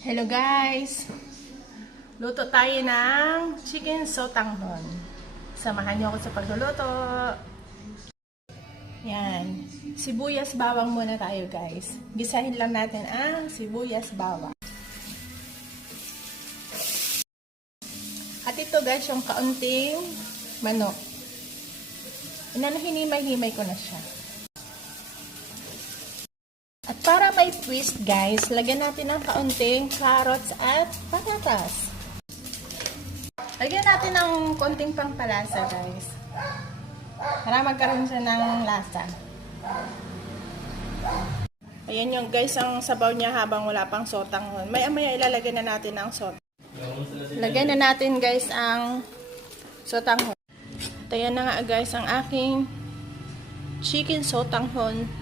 Hello guys! Luto tayo ng chicken sotanghon. Samahan niyo ako sa pagluluto. Yan. Sibuyas bawang muna tayo guys. Gisahin lang natin ang sibuyas bawang. At ito guys, yung kaunting manok. Hinimay-himay ko na siya. At para may twist guys, lagyan natin ng kaunting carrots at patatas. Lagyan natin ng konting pampalasa guys. Para magkaroon siya ng lasa. Ayan yung guys ang sabaw niya habang wala pang sotanghon. Maya-maya ilalagay na natin ang sotanghon. Lagyan na natin guys ang sotanghon. At ayan na nga guys ang aking chicken sotanghon